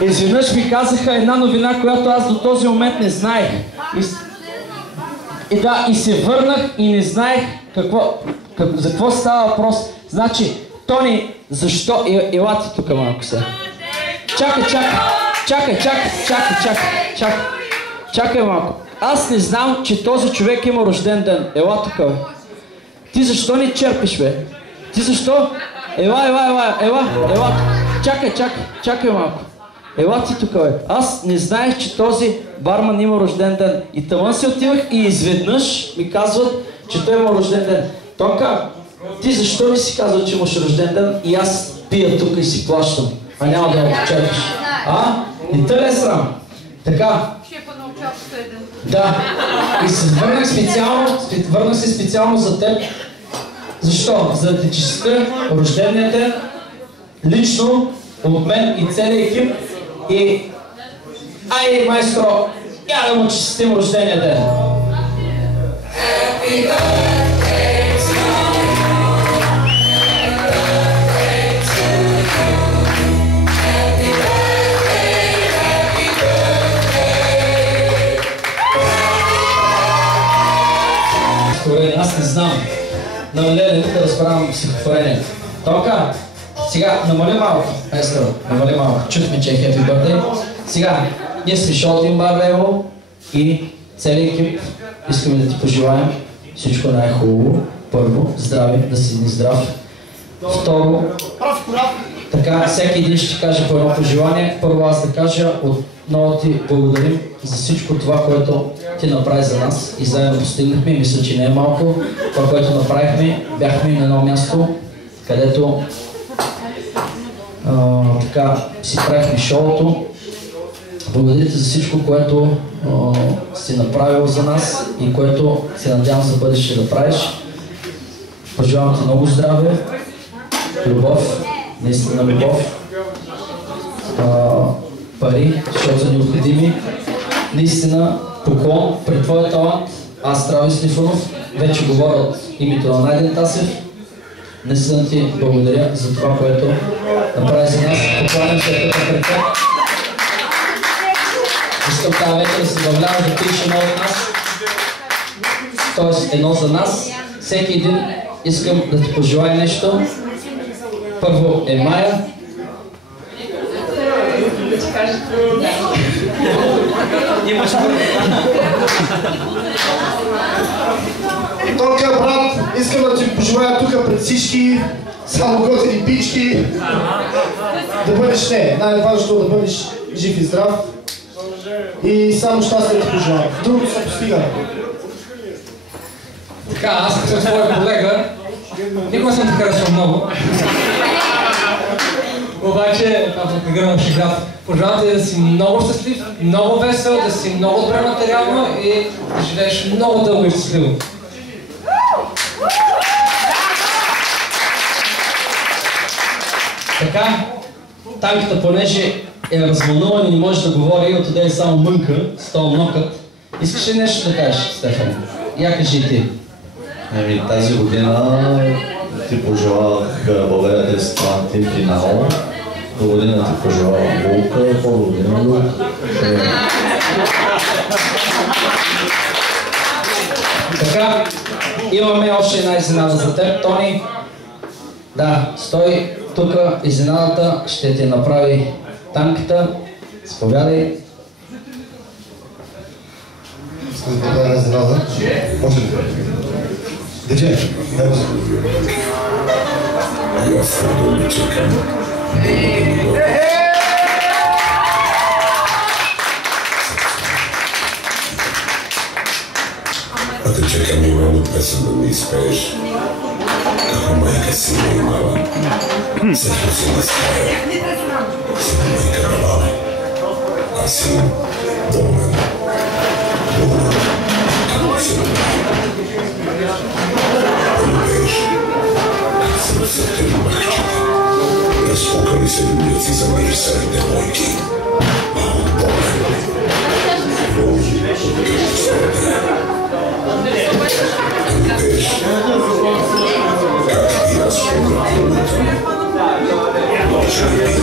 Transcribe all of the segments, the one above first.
Изведнъж ми казаха една новина, която аз до този момент не знаех. И се върнах и не знаех за какво става въпрос. Значи, Тони, защо... Елате тук малко сега. Чакай малко. Аз не знам, че този човек има рожден ден. Ела тук, бе. Ти защо не черпиш, бе? Ти защо? Ела. Чакай малко. Ела ти тук, бе. Аз не знаех, че този барман има рожден ден. И тъмън се отивах и изведнъж ми казват, че той има рожден ден. Тонка, ти защо не си казал, че имаш рожден ден и аз пия тук и си плащам, а няма да го черпиш? Не те ли е срам? Така. Да. И се върнах се специално за теб. Защо? За да ти честя рождения ден, лично, от мен и целият екип. И... Айде, майстро, я да му честим рождения ден. Аз не знам. На Леле да разправям стихотворението. Тока, сега намали малко. Намали малко. Чухме, че е Happy Birthday. Сега, ние сме Шолтин Барлево и целият екип искаме да ти пожелаем всичко най-хубаво. Първо, здраве, да си ни здрав. Второ, така, всеки един ще каже по едно пожелание. Първо аз да кажа, отново ти благодарим за всичко това, което ти направи за нас и заедно постигнахме. Мисля, че не е малко. Това, което направихме, бяхме на едно място, където така си правихме шоуто. Благодаря ти за всичко, което си направил за нас и което се надявам за бъдеще да правиш. Пожелавам ти много здраве, любов, наистина любов, пари, защото са необходими. Наистина поклон пред твоя талант. Аз, Трави Стефанов, вече говоря от името на Найден Тасев. Наистина ти благодаря за това, което направи за нас. Покланям се тук пред теб. Искам тази вечер да се забавлявам да пише едно от нас. Тоест едно за нас. Всеки един искам да ти пожелая нещо. Първо е Майя. Тонка, брат, искам да ти пожелая тук пред всички само готини пички да бъдеш най-важното да бъдеш жив и здрав и само щастие да ти пожелавам. Другото се постига. Така, аз като своя колега, никога съм те харесвал много. Обаче, това пък не гръмам шегата. Пожелавам ти да си много щастлив, много весел, да си много добре материално и да живееш много дълго и щастливо. Така, Танката, понеже е развълнуван и не може да говори и отиде само мънка с този нокът. Искаш ли нещо да кажеш, Стефан? Я кажи и ти. Тази година ти пожелавах България да е страна финал. До година ти пожелавам Булка, по-година Булка. Така, имаме още една изненада за теб, Тони. Да, стой тук, изненадата ще ти направи Танката. Сповядай. Искам да направя изненада. Може ли? Диджей, дай го. А те чекам именно песен да ми изпееш. Како майка си ме имала. Сето си на стая. Си на майка на баба. А си болен. Болен. Како си на майка. Любееш. Съм се те любахчета. Разпукали се любляци за мирисали девойки. А он болен. Болен. Откъде се любееш. Как и аз помня планета. Може ли биде?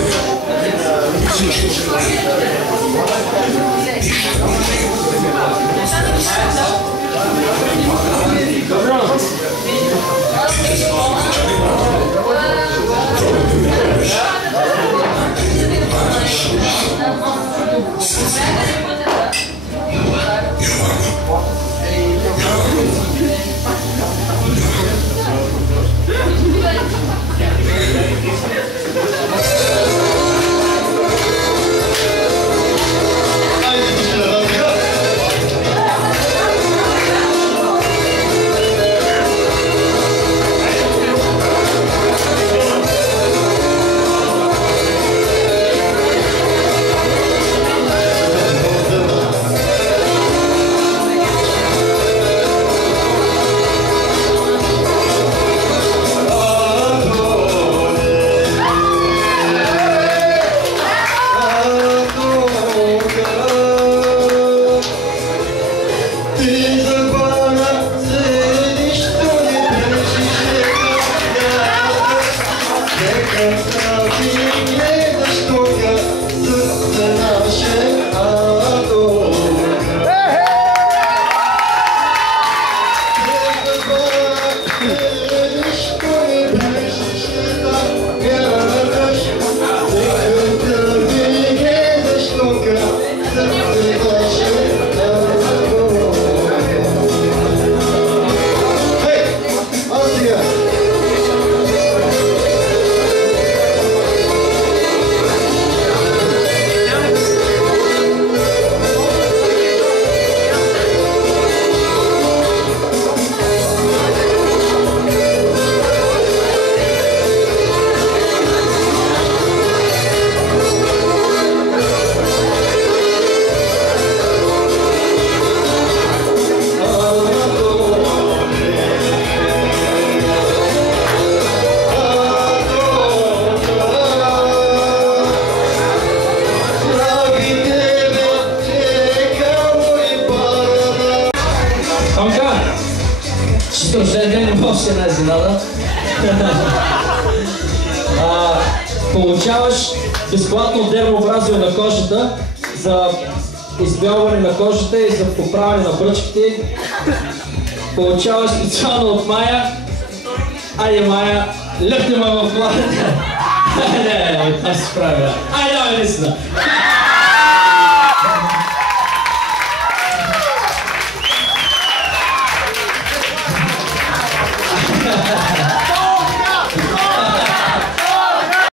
Получаваш безплатно дермообразие на кожата за избелване на кожата и за поправяне на бръчките. Получаваш специално от Майя. Айде, Майя, лепни ме в плата. Не, аз се справя. Айде, наистина.